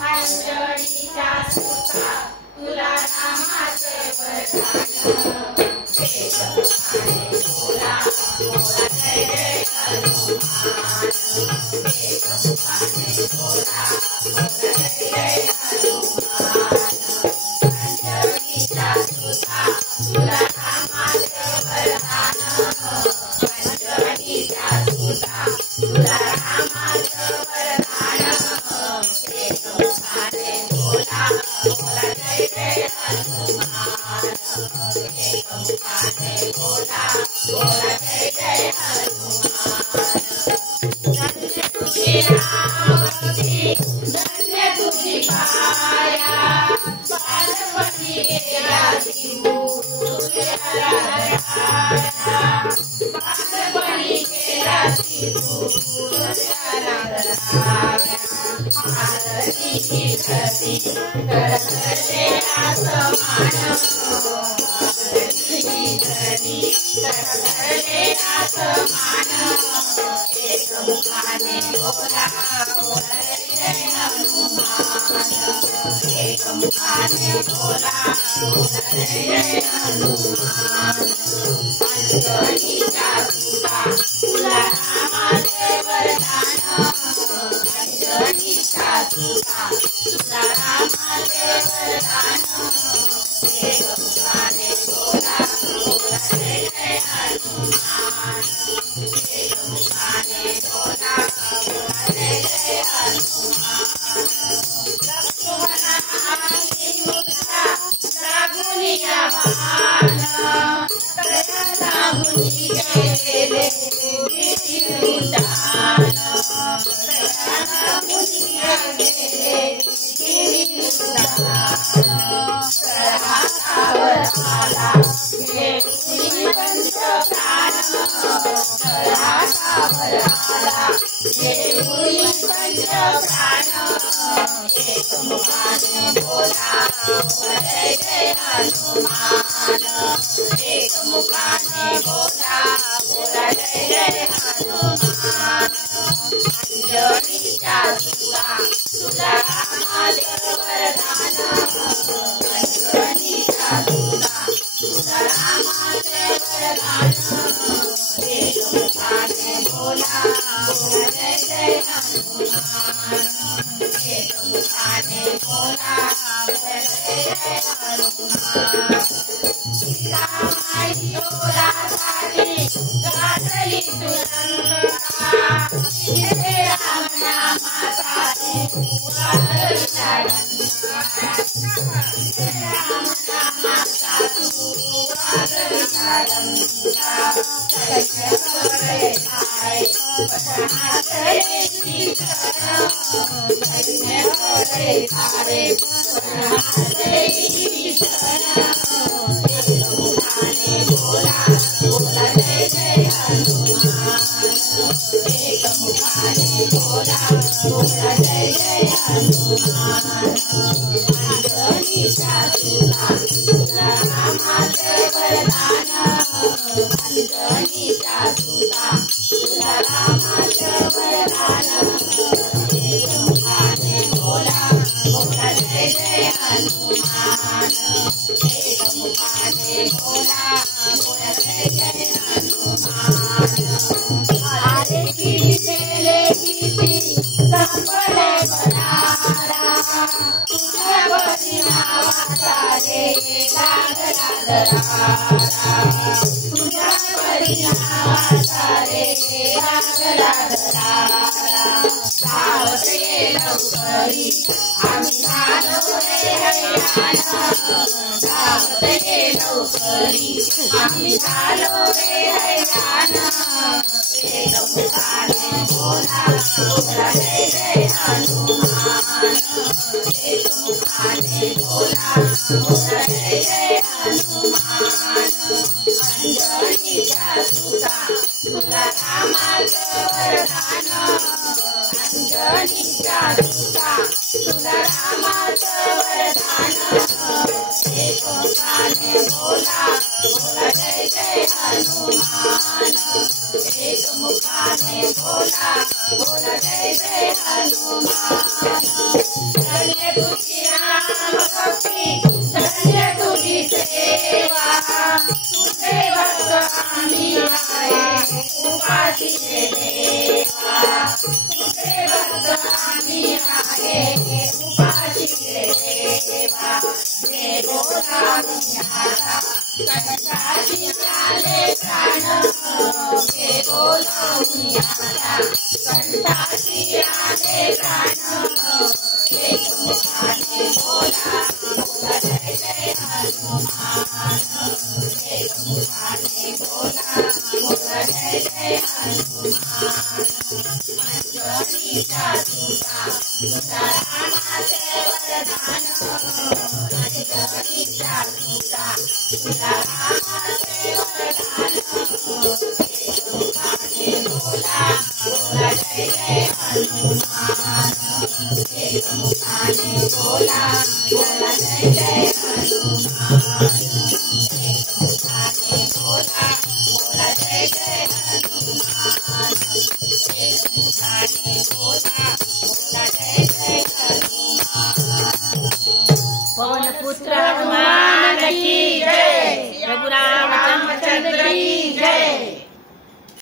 अंजनीच्या सुता तुला रामाचे वरदान वेदमुखाने बोला बोला जय जय हनुमान वेदमुखाने बोला बोला जय जय हनुमान अंजनीच्या सुता तुला रामाचे वरदान अंजनीच्या सुता तुला रामाचे वरदान वेदमुखाने बोला बोला जय जय हनुमान वेदमुखाने बोला बोला जय जय हनुमान धन्य तुझी रामभक्ती धन्य तुझी काया पार्वती गेला सिंधू तुझ्या राधाया पार्वती गेला सिंधू तुझ्या राधाया आरती करती करते आसमान आरती करती करते आसमान एकमुखाने बोला बोला जय हनुमान एकमुखाने बोला बोला जय हनुमान अंजनीच्या सुता तुला रामाचे वरदान अंजनीच्या सुता तुला रामाचे वरदान एकमुखाने बोला बोला जय जय हनुमान एकमुखाने बोला बोला जय जय हनुमान लक्ष्मणाची मुद्रा लागुनिया वाहन तया लागुनी गेले गिरिउड्डाण तया लागुनी गेले गिरिउड्डाण तळहातावर आला घेऊनी पंचप्राण तळहातावर आला घेऊनी पंचप्राण एकमुखाने बोला बोला जय जय हनुमान एकमुखाने बोला बोला जय जय हनुमान अंजनीच्या सुता तुला रामाचे वरदान अंजनीच्या सुता तुला रामाचे वरदान एकमुखाने बोला बोला जय जय हनुमान एकमुखाने बोला बोला जय जय हनुमान सीतामाई शोधासाठी गाजली तुरंगा इथे राम नामासाठी वाजला डंका इथे राम नामाचा तू वाजला डंका कैसे करे आए पठारे श्रीकरण कैसे करे आए पठारे श्रीकरण एकमुखाने बोला बोला जय जय हनुमान एकमुखाने बोला बोला जय जय हनुमान अंजनीच्या सुता तुला रामाचे वरदान अंजनीच्या सुता तुला रामाचे वरदान एकमुखाने बोला बोला जय जय हनुमान एकमुखाने बोला बोला जय जय हनुमान आले किती केले किती संपले बनारा तुझ्या बरी नावाचा रे लागला दरारा तुझ्या बरी नावाचा रे लागला दरारा धावत ये लवकरी आम्ही झालो रे हैराण धावत ये लवकरी आम्ही झालो रे हैराण एकमुखाने बोला बोला जय जय हनुमान एकमुखाने बोला बोला जय जय हनुमान अंजनीच्या सुता तुला रामाचे वरदान अंजनीच्या सुता तुला रामाचे वरदान एकमुखाने बोला बोला जय जय हनुमान एकमुखाने बोला बोला जय जय हनुमान। धन्य तुझी नाम भक्ति धन्य तुझी सेवा, तुझे भक्त आम्ही आहे उपाशी देवा, तुझे भक्त आम्ही आहे उपाशी देवा। जय बोला आता कंठाची आले प्राण, जय बोला आता कंठाची आले प्राण, एक मुखाने बोला बोला जय जय हनुमान, एक मुखाने बोला बोला जय जय हनुमान। अंजनीचा तुझा तुझा रामाचे वरदान, अंजनीचा तुझा तुझा रामाचे वरदान, एक मुखाने बोला बोला जय जय हनुमान, एक मुखाने बोला बोला जय जय हनुमान, एक मुखाने बोला बोला जय जय हनुमान, एक मुखाने बोला बोला जय जय हनुमान। पवन पुत्र हनुमान की